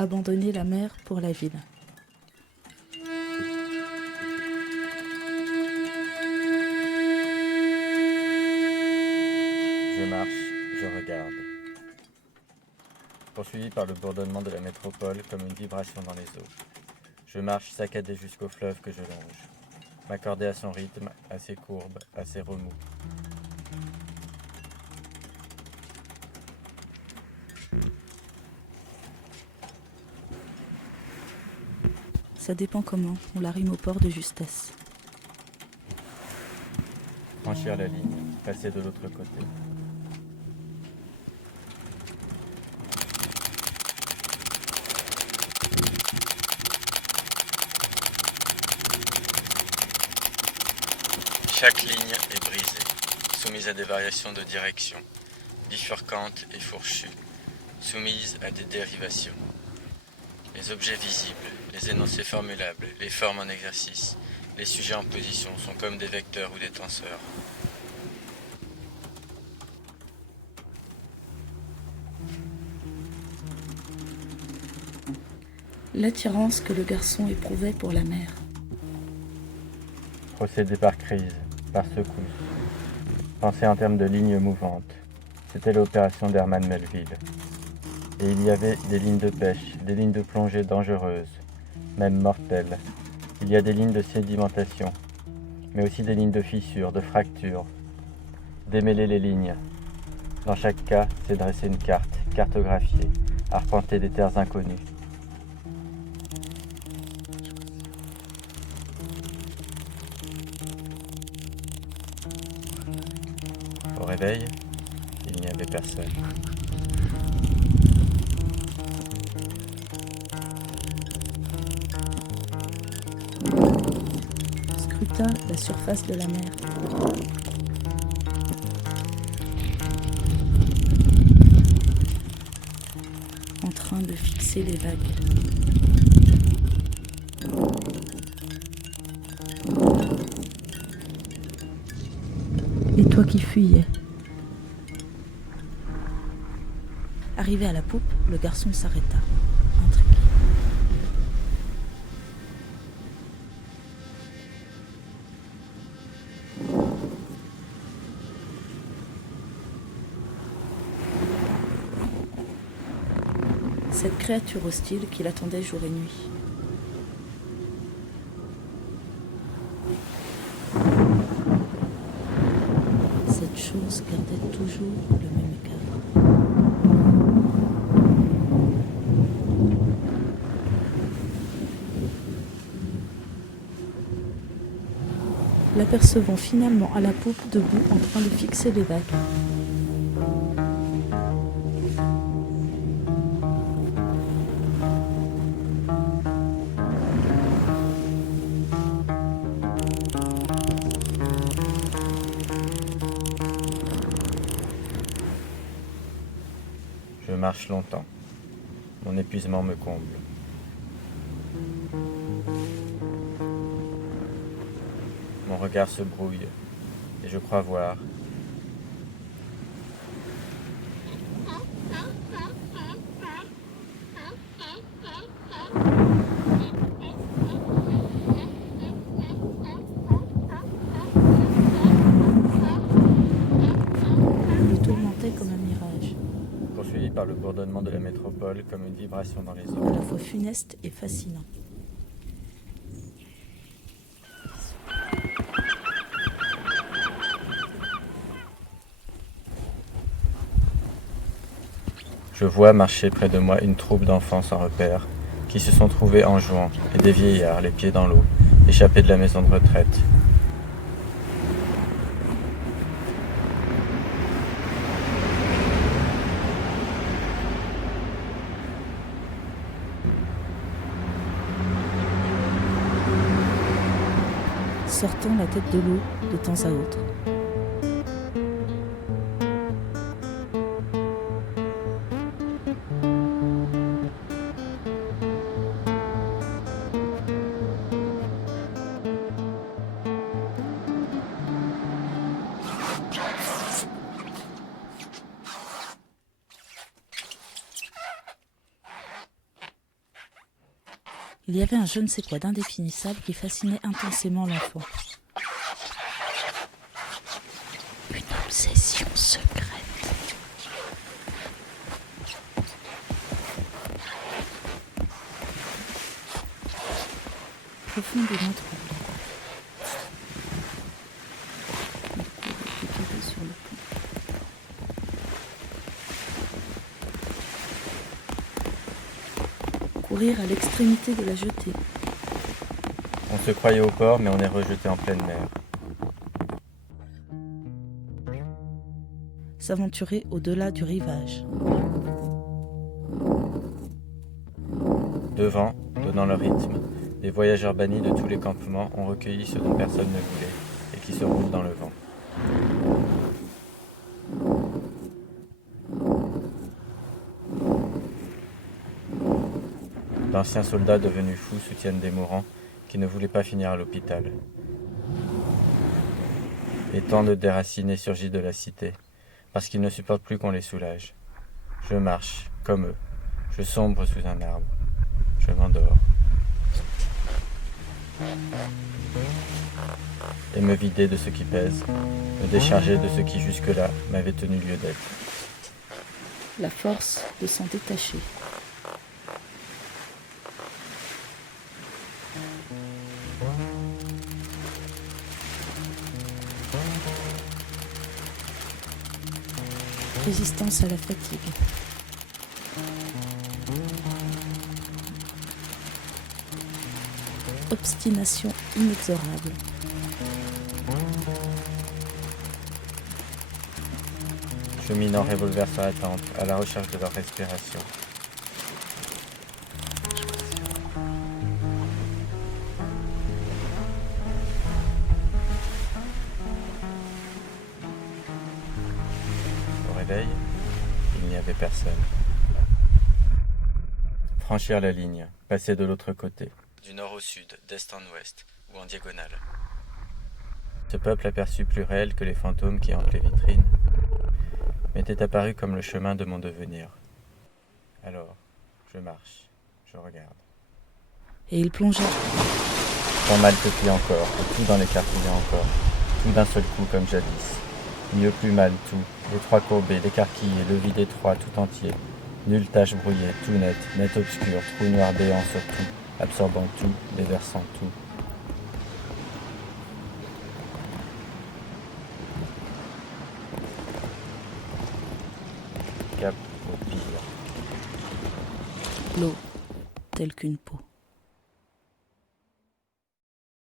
abandonner la mer pour la ville. Je marche, je regarde. Poursuivi par le bourdonnement de la métropole comme une vibration dans les eaux. Je marche saccadé jusqu'au fleuve que je longe, m'accorder à son rythme, à ses courbes, à ses remous. Ça dépend comment, on la rime au port de justesse. Franchir la ligne, passer de l'autre côté. Chaque ligne est brisée, soumise à des variations de direction, bifurcantes et fourchues, soumise à des dérivations. Les objets visibles, les énoncés formulables, les formes en exercice, les sujets en position sont comme des vecteurs ou des tenseurs. L'attirance que le garçon éprouvait pour la mer. Procéder par crise, par secousse. Penser en termes de lignes mouvantes. C'était l'opération d'Herman Melville. Et il y avait des lignes de pêche, des lignes de plongée dangereuses, même mortelles. Il y a des lignes de sédimentation, mais aussi des lignes de fissures, de fractures. Démêler les lignes. Dans chaque cas, c'est dresser une carte, cartographier, arpenter des terres inconnues. Au réveil, il n'y avait personne. Scruta la surface de la mer. En train de fixer les vagues. Et toi qui fuyais. Arrivé à la poupe, le garçon s'arrêta, intrigué. Cette créature hostile qui l'attendait jour et nuit. Cette chose gardait toujours le même cadre. L'apercevant finalement à la poupe debout en train de fixer les vagues. Je marche longtemps. Mon épuisement me comble. Mon regard se brouille et je crois voir. Le tourmentait comme un mirage, Poursuivi par le bourdonnement de la métropole comme une vibration dans les eaux. à la fois funeste et fascinant. Je vois marcher près de moi une troupe d'enfants sans repère, qui se sont trouvés en jouant, et des vieillards, les pieds dans l'eau, échappés de la maison de retraite. Sortant la tête de l'eau de temps à autre. Il y avait un je ne sais quoi d'indéfinissable qui fascinait intensément l'enfant. Une obsession secrète. Profondément troublé. Il courait sur le pont. Courir à l'extrémité de la jetée. On se croyait au port, mais on est rejeté en pleine mer. S'aventurer au-delà du rivage. Devant, donnant leur rythme, les voyageurs bannis de tous les campements ont recueilli ce dont personne ne voulait et qui se roule dans le vent. D'anciens soldats devenus fous soutiennent des mourants qui ne voulaient pas finir à l'hôpital. Et tant de déracinés surgissent de la cité, parce qu'ils ne supportent plus qu'on les soulage. Je marche, comme eux. Je sombre sous un arbre. Je m'endors. Et me vider de ce qui pèse, me décharger de ce qui jusque-là m'avait tenu lieu d'être. La force de s'en détacher. Résistance à la fatigue. Obstination inexorable. Cheminant revolver sur la tempe, à la recherche de leur respiration. Au réveil, il n'y avait personne. Franchir la ligne, passer de l'autre côté. Du nord au sud, d'est en ouest, ou en diagonale. Ce peuple aperçu plus réel que les fantômes qui hantent les vitrines m'était apparu comme le chemin de mon devenir. Alors, je marche, je regarde. Et il plongea. Tant mal peuplé encore, et tout dans l'écartillé encore, tout d'un seul coup comme jadis. Mieux plus mal tout, les trois courbés, l'écarquillé, le vide étroit tout entier. Nulle tache brouillée, tout net, net obscur, trou noir béant sur tout, absorbant tout, déversant tout. Cap au pire. L'eau, telle qu'une peau.